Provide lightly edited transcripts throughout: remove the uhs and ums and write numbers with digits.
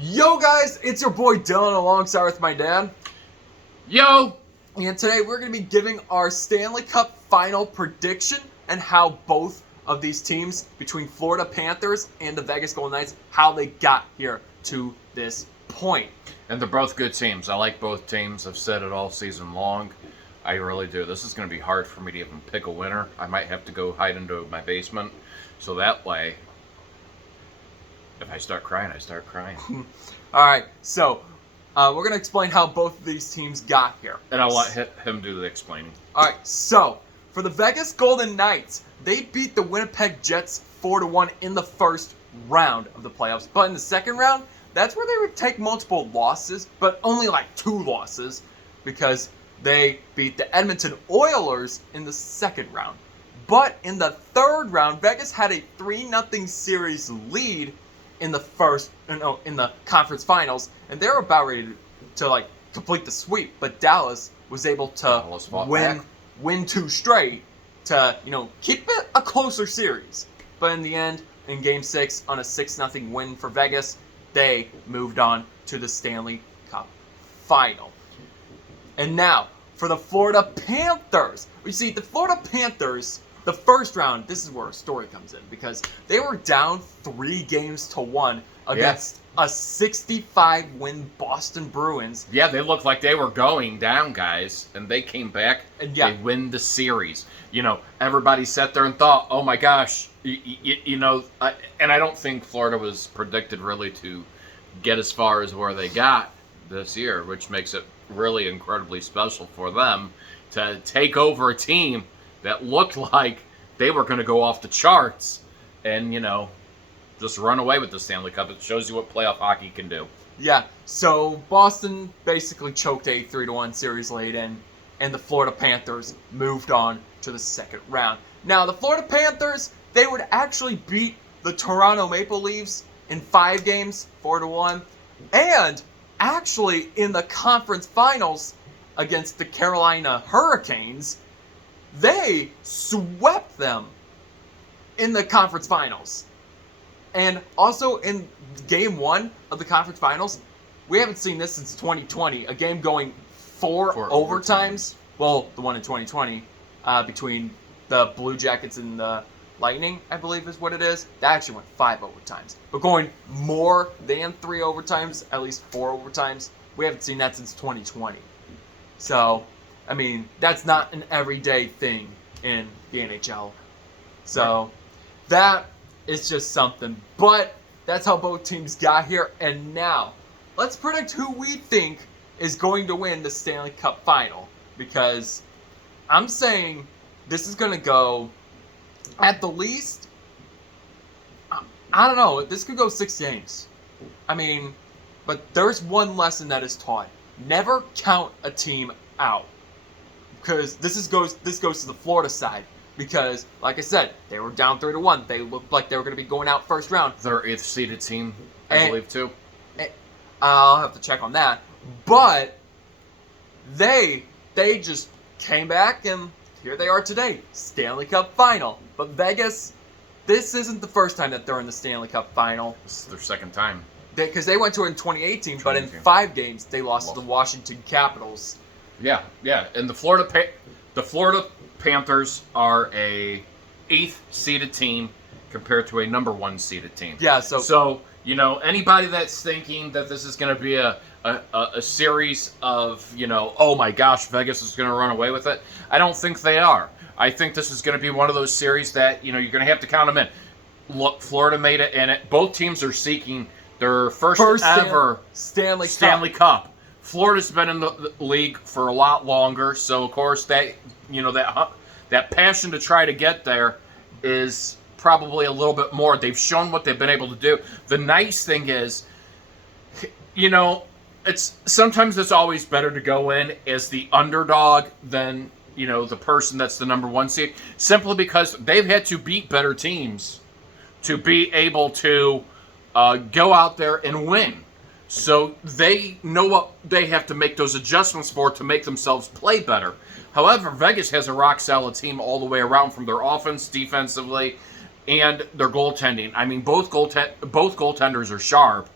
Yo guys, it's your boy Dylan alongside with my dad. Yo! And today we're going to be giving our Stanley Cup final prediction and how both of these teams, between Florida Panthers and the Vegas Golden Knights, how they got here to this point. And they're both good teams. I like both teams. I've said it all season long. I really do. This is going to be hard for me to even pick a winner. I might have to go hide into my basement. So that way, if I start crying, I start crying. Alright, so we're going to explain how both of these teams got here. And I'll let him do the explaining. Alright, so for the Vegas Golden Knights, they beat the Winnipeg Jets 4-1 in the first round of the playoffs. But in the second round, that's where they would take multiple losses, but only like 2 losses, because they beat the Edmonton Oilers in the second round. But in the third round, Vegas had a 3-0 series lead in the conference finals, and they were about ready to complete the sweep. But Dallas was able to win 2 straight to keep it a closer series. But in the end, in Game 6, on a 6-0 win for Vegas, they moved on to the Stanley Cup final. And now, for the Florida Panthers. You see, the Florida Panthers, the first round, this is where a story comes in, because they were down 3-1 against a 65-win Boston Bruins. Yeah, they looked like they were going down, guys, and they came back and they win the series. Everybody sat there and thought, oh my gosh, and I don't think Florida was predicted really to get as far as where they got this year, which makes it really incredibly special for them to take over a team that looked like they were going to go off the charts and, just run away with the Stanley Cup. It shows you what playoff hockey can do. Yeah, so Boston basically choked a 3-1 series lead in, and the Florida Panthers moved on to the second round. Now, the Florida Panthers, they would actually beat the Toronto Maple Leafs in 5 games, 4-1, and actually in the conference finals against the Carolina Hurricanes, they swept them in the conference finals. And also in Game 1 of the conference finals, we haven't seen this since 2020, a game going 4 overtimes. Well, the one in 2020 between the Blue Jackets and the Lightning, I believe is what it is. That actually went 5 overtimes. But going more than 3 overtimes, at least 4 overtimes, we haven't seen that since 2020. So, I mean, that's not an everyday thing in the NHL. So, that is just something. But that's how both teams got here. And now, let's predict who we think is going to win the Stanley Cup final. Because I'm saying this is going to go, at the least, I don't know, this could go 6 games. I mean, but there's one lesson that is taught. Never count a team out. Because this goes to the Florida side. Because, like I said, they were down 3-1. They looked like they were going to be going out first round. Their 8th seeded team, I believe, too. I'll have to check on that. But they just came back, and here they are today. Stanley Cup final. But Vegas, this isn't the first time that they're in the Stanley Cup final. This is their second time. Because they went to it in 2018, but in 5 games, they lost to the Washington Capitals. Yeah. And the Florida Panthers are a 8th seeded team compared to a number 1 seeded team. Yeah, so anybody that's thinking that this is going to be a series of, oh my gosh, Vegas is going to run away with it, I don't think they are. I think this is going to be one of those series that, you're going to have to count them in. Look, Florida made it, and both teams are seeking their first ever Stanley Cup. Florida's been in the league for a lot longer, so of course that passion to try to get there is probably a little bit more. They've shown what they've been able to do. The nice thing is, sometimes it's always better to go in as the underdog than the person that's the number 1 seed, simply because they've had to beat better teams to be able to go out there and win. So they know what they have to make those adjustments for to make themselves play better. However, Vegas has a rock-solid team all the way around, from their offense, defensively, and their goaltending. I mean, both goaltenders are sharp.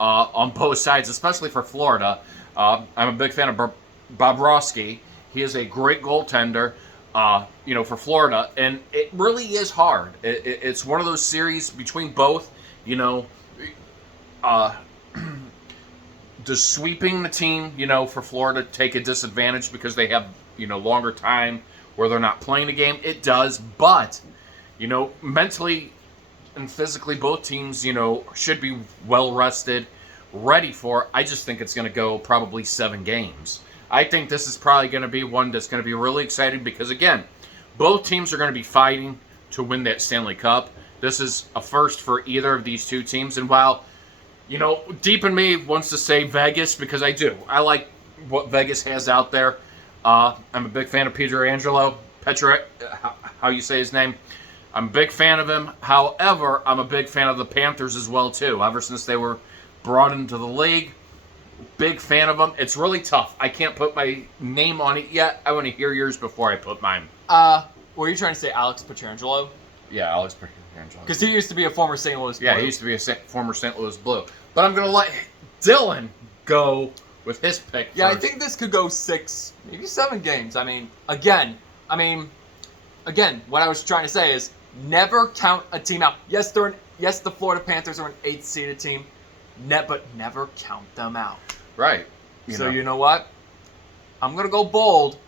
on both sides, especially for Florida. I'm a big fan of Bobrovsky. He is a great goaltender, for Florida, and it really is hard. It's one of those series between both, uh, does sweeping the team, for Florida take a disadvantage because they have, longer time where they're not playing the game? It does, but, mentally and physically, both teams, should be well rested, ready for it. I just think it's going to go probably 7 games. I think this is probably going to be one that's going to be really exciting because, again, both teams are going to be fighting to win that Stanley Cup. This is a first for either of these two teams. And while, deep in me wants to say Vegas, because I do. I like what Vegas has out there. I'm a big fan of Pietrangelo. How you say his name. I'm a big fan of him. However, I'm a big fan of the Panthers as well, too. Ever since they were brought into the league, big fan of them. It's really tough. I can't put my name on it yet. I want to hear yours before I put mine. Were you trying to say Alex Pietrangelo? Yeah, Alex Pietrangelo. Because he used to be a former St. Louis Blue. Yeah, he used to be a former St. Louis Blue. But I'm going to let Dylan go with his pick Yeah, first. I think this could go 6, maybe 7 games. Again, what I was trying to say is never count a team out. Yes, the Florida Panthers are an 8th-seeded team, but never count them out. Right. You know what? I'm going to go bold.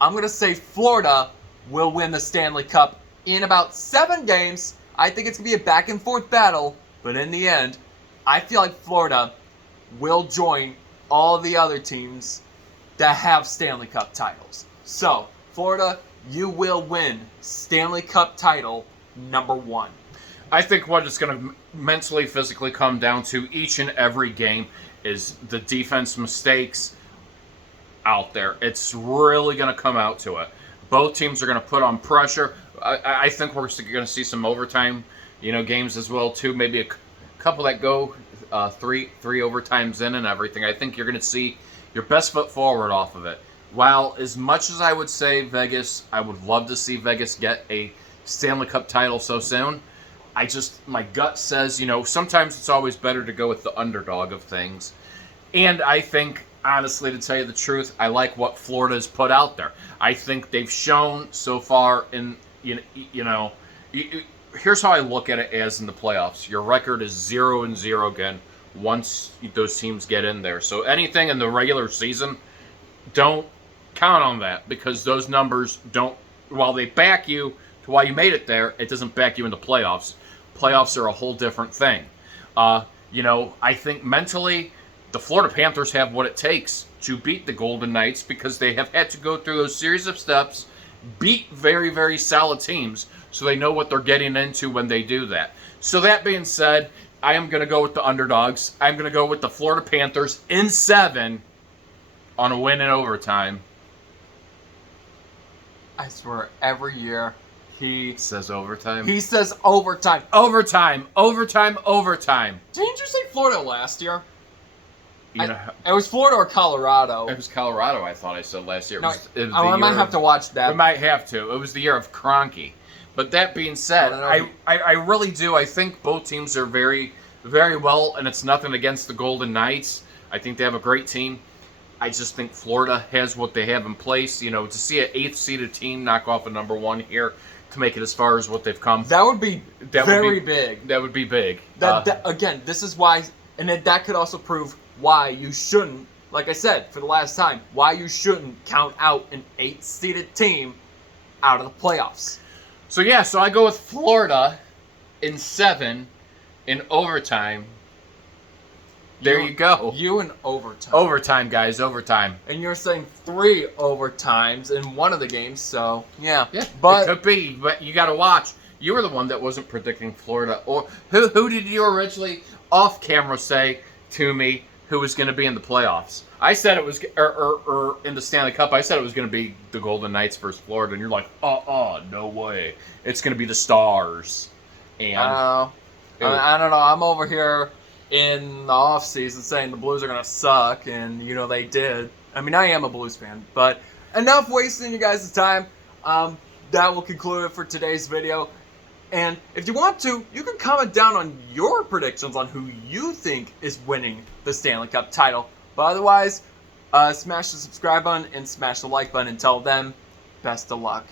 I'm going to say Florida will win the Stanley Cup in about 7 games. I think it's going to be a back-and-forth battle, but in the end, I feel like Florida will join all the other teams that have Stanley Cup titles. So, Florida, you will win Stanley Cup title number 1. I think what it's going to mentally, physically come down to each and every game is the defense mistakes out there. It's really going to come out to it. Both teams are going to put on pressure. I think we're going to see some overtime, games as well too. Maybe a couple that go three overtimes in and everything. I think you're going to see your best foot forward off of it. While as much as I would say Vegas, I would love to see Vegas get a Stanley Cup title so soon. My gut says, sometimes it's always better to go with the underdog of things. And I think, honestly, to tell you the truth, I like what Florida has put out there. I think they've shown so far in, here's how I look at it as in the playoffs. Your record is 0-0 again once those teams get in there. So anything in the regular season, don't count on that because those numbers don't, while they back you to why you made it there, it doesn't back you in the playoffs. Playoffs are a whole different thing. I think mentally, the Florida Panthers have what it takes to beat the Golden Knights because they have had to go through those series of steps, beat very, very solid teams, so they know what they're getting into when they do that. So that being said, I am going to go with the underdogs. I'm going to go with the Florida Panthers in 7 on a win in overtime. I swear, every year he says overtime. He says overtime. Overtime. Overtime. Didn't you say Florida last year? It was Florida or Colorado. It was Colorado, I thought I said last year. I might have to watch that. We might have to. It was the year of Kroenke. But that being said, I really do. I think both teams are very, very well, and it's nothing against the Golden Knights. I think they have a great team. I just think Florida has what they have in place. To see an 8th-seeded team knock off a number 1 here to make it as far as what they've come. That would be very big. That would be big. Again, this is why, and that could also prove why you shouldn't, like I said for the last time, why you shouldn't count out an 8th-seeded team out of the playoffs. So I go with Florida in 7 in overtime. There you go. You in overtime. Overtime, guys, overtime. And you're saying 3 overtimes in one of the games, so yeah. Yeah, but it could be, but you got to watch. You were the one that wasn't predicting Florida. Or who did you originally off camera say to me who was going to be in the playoffs? I said it was, or in the Stanley Cup, I said it was going to be the Golden Knights versus Florida, and you're like, no way. It's going to be the Stars. And I don't know. I'm over here in the off season saying the Blues are going to suck, and they did. I am a Blues fan, but enough wasting you guys' time. That will conclude it for today's video. And if you want to, you can comment down on your predictions on who you think is winning the Stanley Cup title. But otherwise, smash the subscribe button and smash the like button. Until then, best of luck.